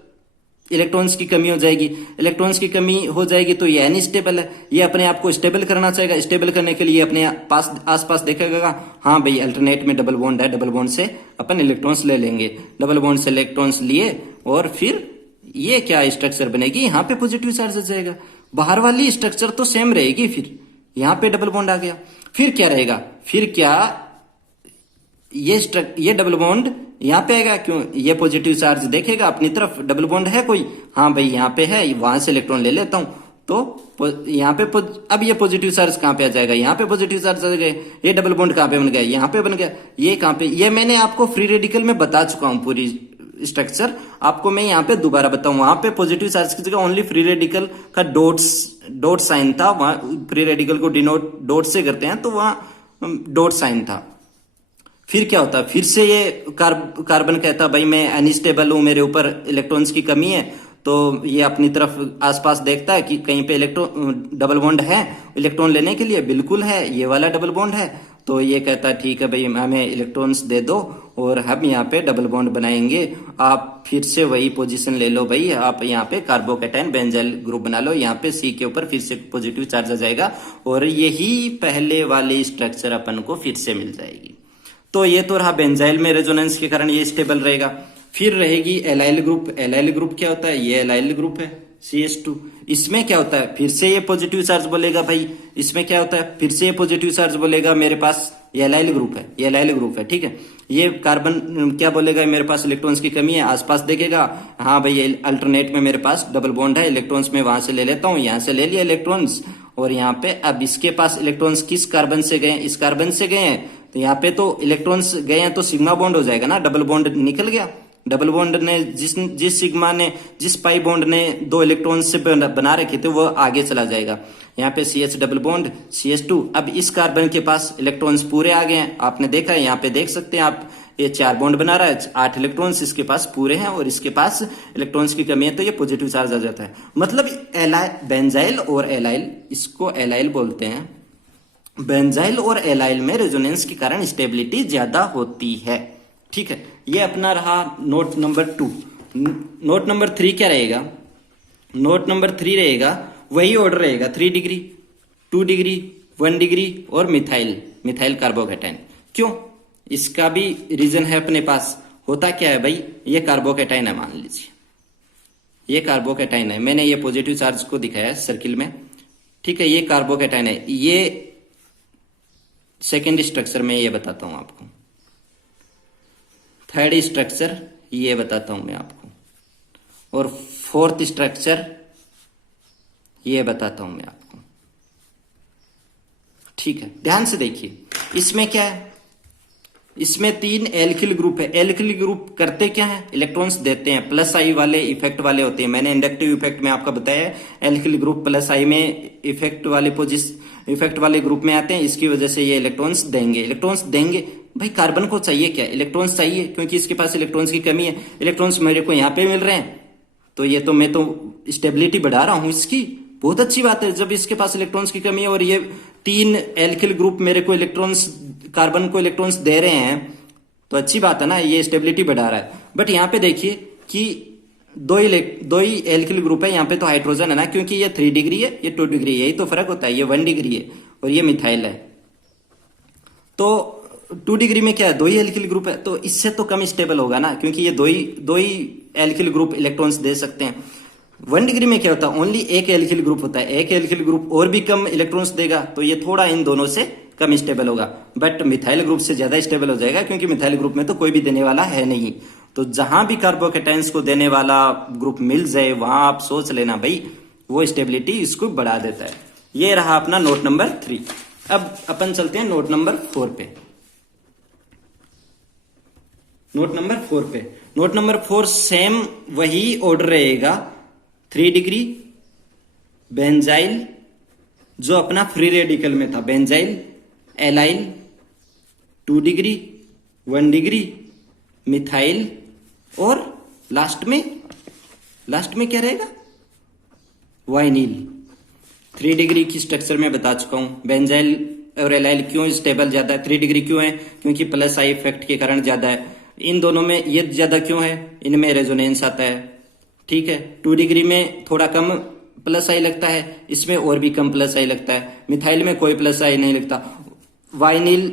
इलेक्ट्रॉन्स की कमी हो जाएगी, इलेक्ट्रॉन्स की कमी हो जाएगी, तो ये अनस्टेबल है। ये अपने आप को स्टेबल करना चाहेगा, स्टेबल करने के लिए अपने पास आसपास देखेगा, हाँ भाई अल्टरनेट में डबल बॉन्ड है, डबल बॉन्ड से अपन इलेक्ट्रॉन्स ले लेंगे। डबल बॉन्ड से इलेक्ट्रॉन्स लिए, और फिर ये क्या स्ट्रक्चर बनेगी? यहाँ पे पॉजिटिव चार्ज आ जाएगा। बाहर वाली स्ट्रक्चर तो सेम रहेगी, फिर यहाँ पे डबल बॉन्ड आ गया, फिर क्या रहेगा? फिर क्या ये डबल बॉन्ड यहाँ पे आएगा, क्यों? ये पॉजिटिव चार्ज देखेगा अपनी तरफ, डबल बॉन्ड है कोई, हाँ भाई यहाँ पे है, वहां से इलेक्ट्रॉन ले लेता हूं, तो यहाँ पे अब ये पॉजिटिव चार्ज कहाँ पे आ जाएगा? यहाँ पे पॉजिटिव चार्ज आ गए। ये डबल बॉन्ड कहाँ पे बन गया? यहाँ पे बन गया। ये कहाँ पे? ये मैंने आपको फ्री रेडिकल में बता चुका हूँ पूरी स्ट्रक्चर, आपको मैं यहाँ पे दोबारा बताऊं। वहां पे पॉजिटिव चार्ज की जगह ओनली फ्री रेडिकल का डॉट साइन था, वहां फ्री रेडिकल को डिनोट डॉट से करते हैं, तो वहां डॉट साइन था। फिर क्या होता? फिर से ये कार्बन कहता, भाई मैं अनस्टेबल हूं, मेरे ऊपर इलेक्ट्रॉन्स की कमी है, तो ये अपनी तरफ आसपास देखता है कि कहीं पे इलेक्ट्रॉन डबल बॉन्ड है इलेक्ट्रॉन लेने के लिए, बिल्कुल है, ये वाला डबल बॉन्ड है। तो ये कहता है ठीक है भाई हमें इलेक्ट्रॉन्स दे दो, और हम यहाँ पे डबल बॉन्ड बनाएंगे, आप फिर से वही पोजीशन ले लो भाई, आप यहाँ पे कार्बोकैटायन बेंजाइल ग्रुप बना लो, यहाँ पे C के ऊपर फिर से पॉजिटिव चार्ज आ जाएगा, और यही पहले वाली स्ट्रक्चर अपन को फिर से मिल जाएगी। तो ये तो रहा बेंजाइल में रेजोनेंस के कारण ये स्टेबल रहेगा। फिर रहेगी एलाइल ग्रुप। एलाइल ग्रुप क्या होता है? ये एलाइल ग्रुप है, CH2। इसमें क्या होता है? फिर से ये पॉजिटिव चार्ज बोलेगा भाई, इसमें क्या होता है? फिर से ये पॉजिटिव चार्ज बोलेगा, मेरे पास ये एलाइल ग्रुप है, ये एलाइल ग्रुप है, ठीक है। ये कार्बन क्या बोलेगा? मेरे पास इलेक्ट्रॉन्स की कमी है, आसपास देखेगा, हाँ भाई ये अल्टरनेट में मेरे पास डबल बॉन्ड है, इलेक्ट्रॉन्स में वहां से ले लेता हूँ, यहाँ से ले लिया इलेक्ट्रॉन्स, और यहाँ पे अब इसके पास इलेक्ट्रॉन्स किस कार्बन से गए? इस कार्बन से गए हैं, तो यहाँ पे तो इलेक्ट्रॉन्स गए हैं, तो सिग्मा बॉन्ड हो जाएगा ना, डबल बॉन्ड निकल गया। डबल बॉन्ड ने जिस सिग्मा ने, जिस पाई बॉन्ड ने 2 इलेक्ट्रॉन्स से बना रखे थे, वो आगे चला जाएगा। यहाँ पे CH डबल बॉन्ड, CH2। अब इस कार्बन के पास इलेक्ट्रॉन्स पूरे आ गए हैं, आपने देखा है, यहाँ पे देख सकते हैं आप, ये 4 बॉन्ड बना रहा है, 8 इलेक्ट्रॉन्स इसके पास पूरे हैं, और इसके पास इलेक्ट्रॉन्स की कमी है, तो ये पॉजिटिव चार्ज आ जाता है। मतलब बेंजाइल और एलाइल, इसको एलाइल बोलते हैं, बेंजाइल और एलाइल में रेजोनेंस के कारण स्टेबिलिटी ज्यादा होती है, ठीक है। ये अपना रहा नोट नंबर 2। नोट नंबर 3 क्या रहेगा? नोट नंबर 3 रहेगा, वही ऑर्डर रहेगा, 3 डिग्री, 2 डिग्री, 1 डिग्री और मिथाइल कार्बोकैटायन। क्यों? इसका भी रीजन है अपने पास। होता क्या है भाई, ये कार्बोकैटायन है, मान लीजिए ये कार्बोकैटायन है, मैंने ये पॉजिटिव चार्ज को दिखाया है सर्किल में, ठीक है। ये कार्बोकैटायन है, ये सेकेंड स्ट्रक्चर में ये बताता हूं आपको, थर्ड स्ट्रक्चर ये बताता हूं मैं आपको, और फोर्थ स्ट्रक्चर ये बताता हूं मैं आपको, ठीक है। ध्यान से देखिए, इसमें क्या है? इसमें 3 एल्किल ग्रुप है। एल्किल ग्रुप करते क्या है? इलेक्ट्रॉन्स देते हैं, प्लस आई वाले इफेक्ट वाले होते हैं। मैंने इंडक्टिव इफेक्ट में आपका बताया, एल्किल ग्रुप प्लस आई में इफेक्ट वाले ग्रुप में आते हैं, इसकी वजह से ये इलेक्ट्रॉन्स देंगे। भाई कार्बन को चाहिए क्या? इलेक्ट्रॉन्स चाहिए, क्योंकि इसके पास इलेक्ट्रॉन्स की कमी है। इलेक्ट्रॉन्स मेरे को यहाँ पे मिल रहे हैं, तो ये तो मैं तो स्टेबिलिटी बढ़ा रहा हूं इसकी, बहुत अच्छी बात है। जब इसके पास इलेक्ट्रॉन्स की कमी है और ये 3 एल्किल ग्रुप मेरे को इलेक्ट्रॉन्स, कार्बन को इलेक्ट्रॉन्स दे रहे हैं, तो अच्छी बात है ना, ये स्टेबिलिटी बढ़ा रहा है। बट यहाँ पे देखिए कि दो ही एल्किल ग्रुप है, यहाँ पे तो हाइड्रोजन है ना, क्योंकि ये 3 डिग्री है, ये 2 डिग्री है, यही तो फर्क होता है। ये 1 डिग्री है और ये मिथाइल है। तो 2 डिग्री में क्या है, 2 ही एल्किल ग्रुप है, तो इससे तो कम स्टेबल होगा ना, क्योंकि ये दो ही एल्किल ग्रुप इलेक्ट्रॉन्स दे सकते हैं। 1 डिग्री में क्या होता है, ओनली एक एल्किल ग्रुप होता है, एक एल्किल ग्रुप और भी कम इलेक्ट्रॉन्स देगा, तो ये थोड़ा इन दोनों से कम स्टेबल होगा। बट मिथाइल ग्रुप से ज्यादा स्टेबल हो जाएगा, क्योंकि मिथाइल ग्रुप में तो कोई भी देने वाला है नहीं। तो जहां भी कार्बोकेटाइंस को देने वाला ग्रुप मिल जाए, वहां आप सोच लेना भाई, वो स्टेबिलिटी इसको बढ़ा देता है। ये रहा अपना नोट नंबर 3। अब अपन चलते हैं नोट नंबर 4 पे। नोट नंबर 4 सेम वही ऑर्डर रहेगा, 3 डिग्री बेंजाइल, जो अपना फ्री रेडिकल में था, benzyl, allyl, 2 degree, 1 degree, methyl, और लास्ट में क्या रहेगा, वाइनिल। 3 डिग्री की स्ट्रक्चर में बता चुका हूं। बेंजाइल और एलाइल क्यों स्टेबल ज्यादा है, 3 डिग्री क्यों है, क्योंकि प्लस आई इफेक्ट के कारण ज्यादा है। इन दोनों में ये ज्यादा क्यों है, इनमें रेजोनेंस आता है, ठीक है। 2 डिग्री में थोड़ा कम प्लस आई लगता है, इसमें और भी कम प्लस आई लगता है, मिथाइल में कोई प्लस आई नहीं लगता। वाइनिल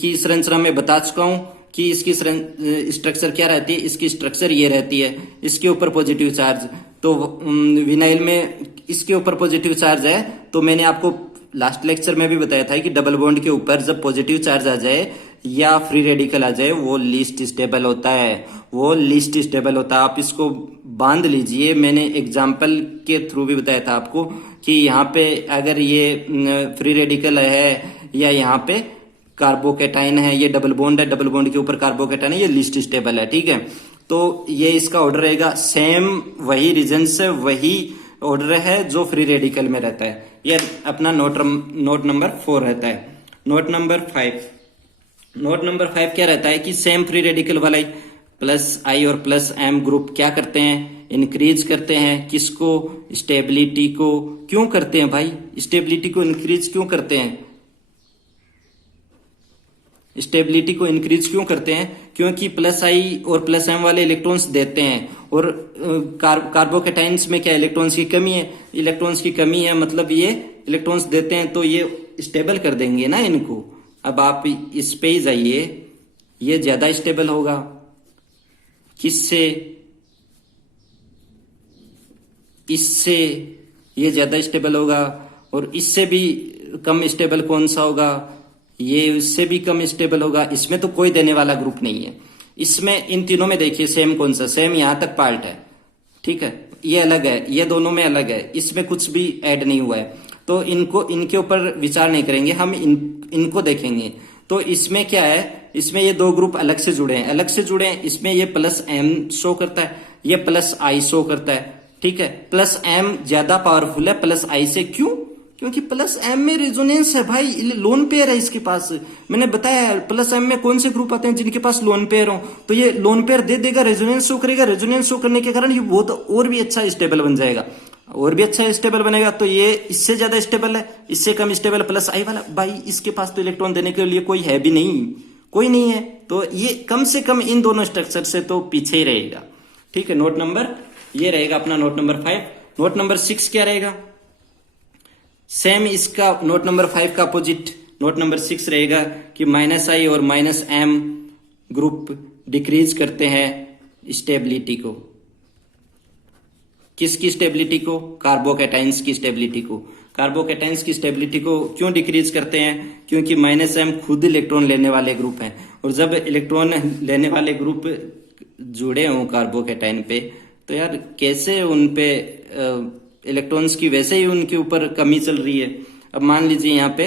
की संरचना में बता चुका हूं कि इसकी स्ट्रक्चर क्या रहती है, इसकी स्ट्रक्चर ये रहती है, इसके ऊपर पॉजिटिव चार्ज। तो विनाइल में इसके ऊपर पॉजिटिव चार्ज है, तो मैंने आपको लास्ट लेक्चर में भी बताया था कि डबल बॉन्ड के ऊपर जब पॉजिटिव चार्ज आ जाए या फ्री रेडिकल आ जाए, वो लीस्ट स्टेबल होता है, आप इसको बांध लीजिए। मैंने एग्जाम्पल के थ्रू भी बताया था आपको कि यहाँ पे अगर ये फ्री रेडिकल है या यहाँ पे कार्बोकेटाइन है, ये डबल बॉन्ड है, डबल बॉन्ड के ऊपर कार्बोकेटाइन है, ये लीस्ट स्टेबल है, ठीक है। तो ये इसका ऑर्डर रहेगा, सेम वही रीजन से वही ऑर्डर है जो फ्री रेडिकल में रहता है। ये अपना नोट नंबर 4 रहता है। नोट नंबर 5 क्या रहता है कि सेम फ्री रेडिकल वाला प्लस आई और प्लस एम ग्रुप क्या करते हैं, इंक्रीज करते हैं किसको, स्टेबिलिटी को। क्यों करते हैं भाई, स्टेबिलिटी को इंक्रीज क्यों करते हैं, क्योंकि प्लस आई और प्लस एम वाले इलेक्ट्रॉन्स देते हैं, और कार्बोकेटाइन्स में क्या इलेक्ट्रॉन्स की कमी है, मतलब ये इलेक्ट्रॉन्स देते हैं, तो ये स्टेबल कर देंगे ना इनको। अब आप इस पे ही जाइए, ये ज्यादा स्टेबल होगा किससे, इससे ये ज्यादा स्टेबल होगा, और इससे भी कम स्टेबल कौन सा होगा, ये उससे भी कम स्टेबल होगा। इसमें तो कोई देने वाला ग्रुप नहीं है। इसमें इन तीनों में देखिए सेम कौन सा, सेम यहां तक पार्ट है, ठीक है, ये अलग है, ये दोनों में अलग है, इसमें कुछ भी ऐड नहीं हुआ है। तो इनके ऊपर विचार नहीं करेंगे हम, इनको देखेंगे। तो इसमें क्या है, इसमें ये 2 ग्रुप अलग से जुड़े हैं, इसमें ये प्लस एम शो करता है, ये प्लस आई शो करता है, ठीक है। प्लस एम ज्यादा पावरफुल है प्लस आई से, क्यों, क्योंकि प्लस एम में रेजोनेंस है भाई, लोन पेयर है इसके पास। मैंने बताया प्लस एम में कौन से ग्रुप आते हैं जिनके पास लोन पेयर हो, तो ये लोन पेयर दे देगा, रेजोनेंस शो करेगा, रेजोनेंस शो करने के कारण ये बहुत और भी अच्छा स्टेबल बन जाएगा, और भी अच्छा स्टेबल बनेगा। तो ये इससे ज्यादा स्टेबल है, इससे कम स्टेबल प्लस आई वाला, भाई इसके पास तो इलेक्ट्रॉन देने के लिए कोई है भी नहीं, कोई नहीं है, तो ये कम से कम इन दोनों स्ट्रक्चर से तो पीछे ही रहेगा, ठीक है। नोट नंबर ये रहेगा अपना नोट नंबर 5। नोट नंबर 6 क्या रहेगा, सेम इसका नोट नंबर 5 का अपोजिट नोट नंबर 6 रहेगा कि माइनस आई और माइनस एम ग्रुप डिक्रीज करते हैं स्टेबिलिटी को, किसकी स्टेबिलिटी को, कार्बोकेटाइंस की स्टेबिलिटी को। कार्बोकेटाइंस की स्टेबिलिटी को क्यों डिक्रीज करते हैं, क्योंकि माइनस एम खुद इलेक्ट्रॉन लेने वाले ग्रुप हैं, और जब इलेक्ट्रॉन लेने वाले ग्रुप जुड़े हों कार्बोकेटाइन पे, तो यार कैसे उन पे इलेक्ट्रॉन्स की वैसे ही उनके ऊपर कमी चल रही है। अब मान लीजिए यहाँ पे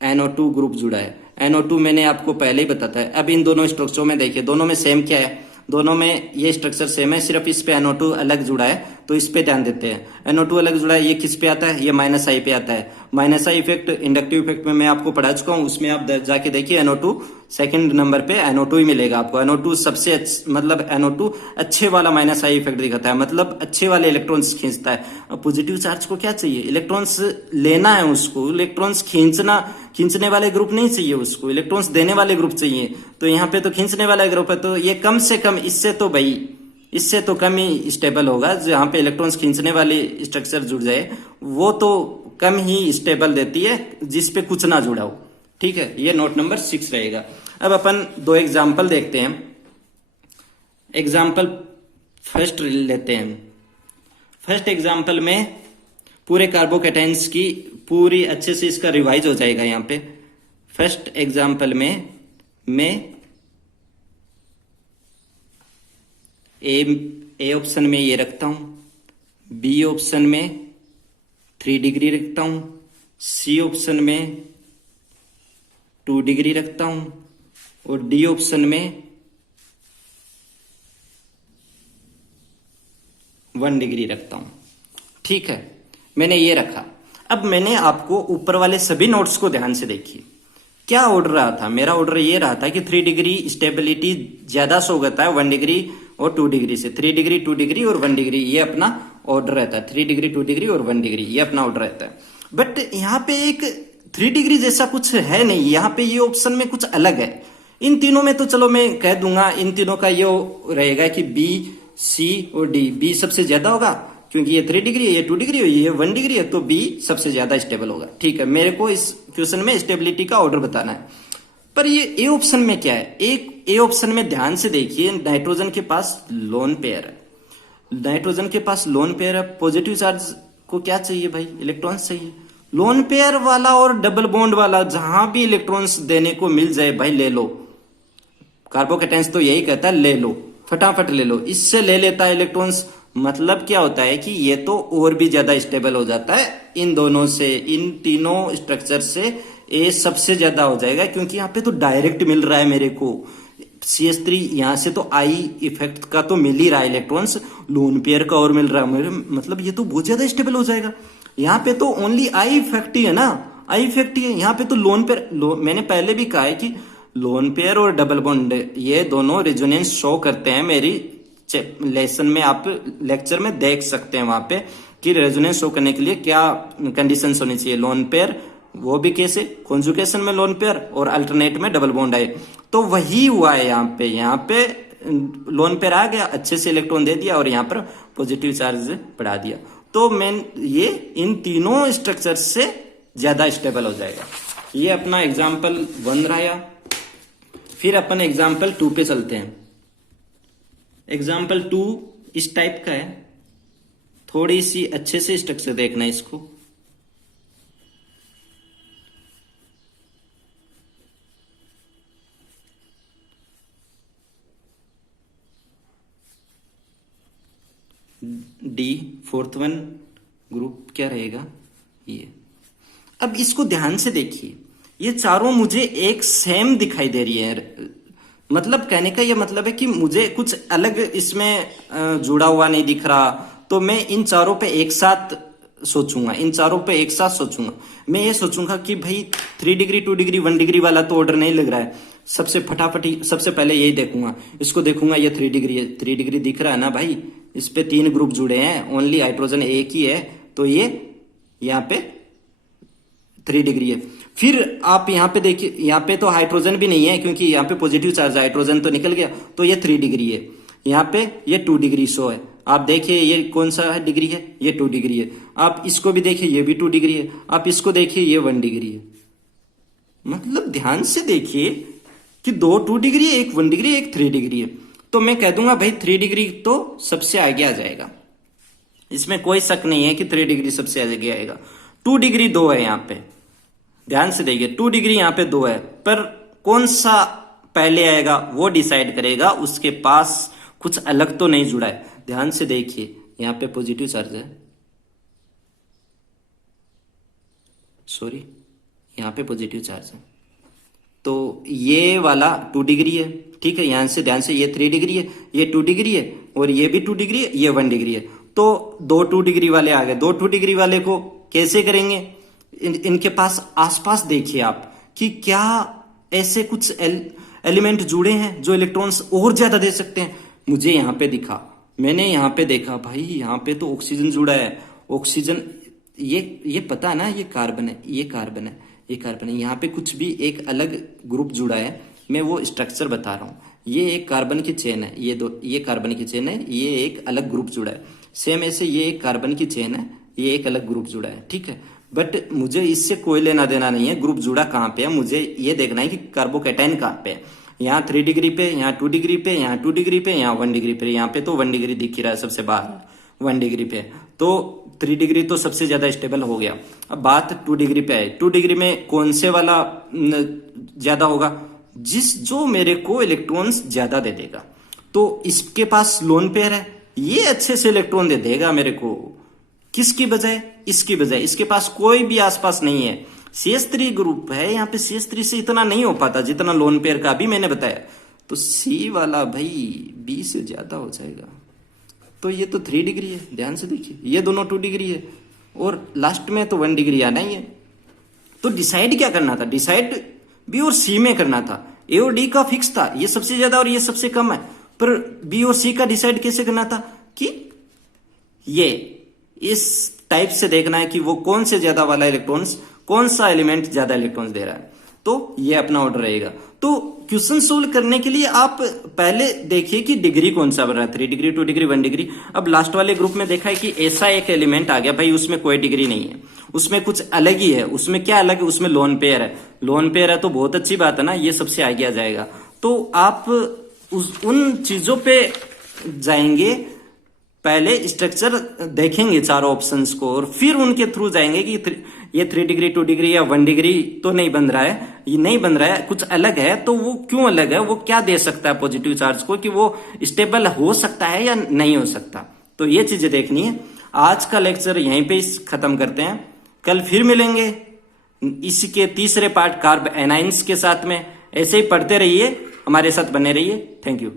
NO2 ग्रुप जुड़ा है, NO2 मैंने आपको पहले ही बताता है। अब इन दोनों स्ट्रक्चरों में देखिए, दोनों में सेम क्या है, दोनों में ये स्ट्रक्चर सेम है, सिर्फ इस पे NO2 अलग जुड़ा है, तो इस पे ध्यान देते हैं। NO2 अलग जुड़ा है, ये किस पे आता है, ये माइनस आई पे आता है। Minus I effect inductive effect में मैं आपको पढ़ा चुका हूँ, उसमें आप जाके देखिए NO2 सेकंड नंबर पे NO2 ही मिलेगा आपको। NO2 सबसे मतलब NO2 अच्छे वाला माइनस आई इफेक्ट दिखाता है, मतलब अच्छे वाले इलेक्ट्रॉन्स खींचता है। अब पॉजिटिव चार्ज को क्या चाहिए, इलेक्ट्रॉन्स लेना है उसको, इलेक्ट्रॉन्स खींचने वाले ग्रुप नहीं चाहिए उसको, इलेक्ट्रॉन्स देने वाले ग्रुप चाहिए। तो यहाँ पे तो खींचने वाला ग्रुप है, तो ये कम से कम इससे तो कम ही स्टेबल होगा। जहां पे इलेक्ट्रॉन्स खींचने वाली स्ट्रक्चर जुड़ जाए वो तो कम ही स्टेबल देती है जिस पे कुछ ना जुड़ा हो। ठीक है, ये नोट नंबर 6 रहेगा। अब अपन दो एग्जाम्पल देखते हैं। एग्जाम्पल फर्स्ट लेते हैं। फर्स्ट एग्जाम्पल में पूरे कार्बोकेटाइंस की पूरी अच्छे से इसका रिवाइज हो जाएगा। यहाँ पे फर्स्ट एग्जाम्पल में मैं ए ऑप्शन में ये रखता हूं, बी ऑप्शन में 3 डिग्री रखता हूं, सी ऑप्शन में 2 डिग्री रखता हूं और डी ऑप्शन में 1 डिग्री रखता हूं। ठीक है, मैंने ये रखा। अब मैंने आपको ऊपर वाले सभी नोट्स को ध्यान से देखिए, क्या ऑर्डर रहा था। मेरा ऑर्डर ये रहा था कि 3 डिग्री स्टेबिलिटी ज्यादा शो करता है 1 डिग्री और 2 डिग्री से। 3 डिग्री 2 डिग्री और 1 डिग्री ये अपना ऑर्डर रहता है। 3 डिग्री 2 डिग्री और 1 डिग्री ये अपना ऑर्डर रहता है। बट यहाँ पे एक 3 डिग्री जैसा कुछ है नहीं, यहाँ पे ये ऑप्शन में कुछ अलग है। इन तीनों में तो चलो मैं कह दूंगा, इन तीनों का ये रहेगा कि बी, सी और डी। बी सबसे ज्यादा होगा क्योंकि ये 3 डिग्री है, ये 2 डिग्री है, ये 1 डिग्री है, तो बी सबसे ज्यादा स्टेबल होगा। ठीक है, मेरे को इस क्वेश्चन में स्टेबिलिटी का ऑर्डर बताना है। पर ये ए ऑप्शन में क्या है, एक ए ऑप्शन में ध्यान से देखिए, नाइट्रोजन के पास लोन पेयर है। नाइट्रोजन के पास लोन पेयर है, पॉजिटिव चार्ज को क्या चाहिए भाई, इलेक्ट्रॉन्स चाहिए। लोन पेयर वाला और डबल बॉन्ड वाला जहां भी इलेक्ट्रॉन्स देने को मिल जाए भाई ले लो। कार्बोकेटाइंस तो यही कहता है ले लो, फटाफट ले लो। इससे ले लेता है इलेक्ट्रॉन्स, मतलब क्या होता है कि ये तो और भी ज्यादा स्टेबल हो जाता है इन दोनों से, इन तीनों स्ट्रक्चर से ए सबसे ज्यादा हो जाएगा क्योंकि यहाँ पे तो डायरेक्ट मिल रहा है मेरे को। CH3 यहाँ से तो आई इफेक्ट का तो मिल ही रहा है इलेक्ट्रॉन्स, लोन पेयर का और मिल रहा है मेरे, मतलब ये तो बहुत ज्यादा स्टेबल हो जाएगा। यहाँ पे तो ओनली आई इफेक्ट ही है ना, आई इफेक्ट ही है। यहाँ पे तो लोन पेयर मैंने पहले भी कहा है कि लोन पेयर और डबल बॉन्ड ये दोनों रेजोनेंस शो करते हैं। मेरी लेसन में आप लेक्चर में देख सकते हैं वहां पे कि रेजोनेंस शो करने के लिए क्या कंडीशंस होनी चाहिए। लोन पेयर वो भी कैसे, कॉन्जुगेशन में लोन पेयर और अल्टरनेट में डबल बॉन्ड आए, तो वही हुआ है यहाँ पे लोन पेयर आ गया, अच्छे से इलेक्ट्रॉन दे दिया और यहाँ पर पॉजिटिव चार्ज बढ़ा दिया। तो ये इन तीनों स्ट्रक्चर से ज्यादा स्टेबल हो जाएगा। ये अपना एग्जाम्पल 1 रहा। फिर अपन एग्जाम्पल 2 पे चलते हैं। एग्जाम्पल 2 इस टाइप का है, थोड़ी सी अच्छे से स्ट्रक्चर देखना इसको। डी 4th वन ग्रुप क्या रहेगा ये। अब इसको ध्यान से देखिए, ये चारों मुझे एक सेम दिखाई दे रही है। मतलब कहने का ये मतलब है कि मुझे कुछ अलग इसमें जुड़ा हुआ नहीं दिख रहा, तो मैं इन चारों पे एक साथ सोचूंगा, इन चारों पे एक साथ सोचूंगा। मैं ये सोचूंगा कि भाई 3 डिग्री 2 डिग्री 1 डिग्री वाला तो ऑर्डर नहीं लग रहा है, सबसे फटाफट सबसे पहले यही देखूंगा। इसको देखूंगा, ये 3 डिग्री है, 3 डिग्री दिख रहा है ना भाई, इस पे 3 ग्रुप जुड़े हैं, ओनली हाइड्रोजन एक ही है, तो ये यहाँ पे 3 डिग्री है। फिर आप यहाँ पे देखिए, यहाँ पे तो हाइड्रोजन भी नहीं है क्योंकि यहाँ पे पॉजिटिव चार्ज, हाइड्रोजन तो निकल गया, तो ये 3 डिग्री है। यहाँ पे ये 2 डिग्री शो है। आप देखिए ये कौन सा डिग्री है, ये 2 डिग्री है। आप इसको भी देखिए, ये भी 2 डिग्री है। आप इसको देखिए, ये 1 डिग्री है। मतलब ध्यान से देखिए कि 2 2 डिग्री, एक 1 डिग्री, एक 3 डिग्री है। तो मैं कह दूंगा भाई 3 डिग्री तो सबसे आगे आ जाएगा, इसमें कोई शक नहीं है कि 3 डिग्री सबसे आगे आएगा। 2 डिग्री 2 है यहाँ पे, ध्यान से देखिए 2 डिग्री यहाँ पे 2 है, पर कौन सा पहले आएगा वो डिसाइड करेगा, उसके पास कुछ अलग तो नहीं जुड़ा है। ध्यान से देखिए, यहाँ पे पॉजिटिव चार्ज है, सॉरी यहाँ पे पॉजिटिव चार्ज है, तो ये वाला 2 डिग्री है। ठीक है, यहां से ध्यान से, ये 3 डिग्री है, ये 2 डिग्री है और ये भी 2 डिग्री है, ये 1 डिग्री है। तो 2 डिग्री वाले आ गए। 2 डिग्री वाले को कैसे करेंगे? इनके पास आसपास देखिए आप कि क्या ऐसे कुछ एलिमेंट जुड़े हैं जो इलेक्ट्रॉन्स और ज्यादा दे सकते हैं। मुझे यहाँ पे दिखा, मैंने यहाँ पे देखा, भाई यहाँ पे तो ऑक्सीजन जुड़ा है। ऑक्सीजन ये पता है ना, ये कार्बन है, ये कार्बन है, ये कार्बन है। यहाँ पे कुछ भी एक अलग ग्रुप जुड़ा है, मैं वो स्ट्रक्चर बता रहा हूँ। ये एक कार्बन की चेन है, ये कार्बन की चेन है, ये एक अलग ग्रुप जुड़ा है। सेम ऐसे ये एक कार्बन की चेन है, ये एक अलग ग्रुप जुड़ा है, ठीक है। बट मुझे इससे कोई लेना देना नहीं है ग्रुप जुड़ा कहाँ पे है, मुझे ये देखना है कि कार्बोकेटाइन कहाँ पे है। यहाँ 3 डिग्री पे, यहाँ 2 डिग्री पे, यहाँ 2 डिग्री पे, यहाँ 1 डिग्री पे। यहाँ पे तो 1 डिग्री दिख ही रहा है सबसे बाहर 1 डिग्री पे, तो 3 डिग्री तो सबसे ज्यादा स्टेबल हो गया। अब बात 2 डिग्री पे है। 2 डिग्री में कौन से वाला ज्यादा होगा? जो मेरे को इलेक्ट्रॉन्स ज्यादा दे देगा। तो इसके पास लोन पेयर है, ये अच्छे से इलेक्ट्रॉन दे देगा मेरे को। किसकी बजाय? इसकी बजाय। इसके पास कोई भी आसपास नहीं है, CH3 ग्रुप है यहाँ पे। CH3 से इतना नहीं हो पाता जितना लोन पेयर का अभी मैंने बताया। तो C वाला भाई B से ज्यादा हो जाएगा। तो ये तो 3 डिग्री है, ध्यान से देखिए, ये दोनों 2 डिग्री है और लास्ट में तो 1 डिग्री आना ही है। तो डिसाइड क्या करना था? डिसाइड B और C में करना था। A और D का फिक्स था, ये सबसे ज्यादा और ये सबसे कम है। पर B और C का डिसाइड कैसे करना था कि ये इस टाइप से देखना है कि वो कौन से ज्यादा वाला इलेक्ट्रॉन्स, कौन सा एलिमेंट ज्यादा इलेक्ट्रॉन्स दे रहा है। तो ये अपना ऑर्डर रहेगा। तो क्वेश्चन सोल्व करने के लिए आप पहले देखिए कि डिग्री कौन सा बन रहा है, 3 डिग्री, 2 डिग्री, 1 डिग्री। अब लास्ट वाले ग्रुप में देखा है कि ऐसा एक एलिमेंट आ गया भाई, उसमें कोई डिग्री नहीं है, उसमें कुछ अलग ही है। उसमें क्या अलग है? उसमें लोन पेयर है। लोन पेयर है तो बहुत अच्छी बात है ना, ये सबसे आगे आ जाएगा। तो आप उन चीजों पे जाएंगे, पहले स्ट्रक्चर देखेंगे चारों ऑप्शंस को और फिर उनके थ्रू जाएंगे कि ये 3 डिग्री, 2 डिग्री या 1 डिग्री तो नहीं बन रहा है, ये नहीं बन रहा है, कुछ अलग है। तो वो क्यों अलग है, वो क्या दे सकता है पॉजिटिव चार्ज को, कि वो स्टेबल हो सकता है या नहीं हो सकता। तो ये चीजें देखनी है। आज का लेक्चर यहीं पे खत्म करते हैं, कल फिर मिलेंगे इसके तीसरे पार्ट कार्ब एनाइंस के साथ में। ऐसे ही पढ़ते रहिए, हमारे साथ बने रहिए। Thank you.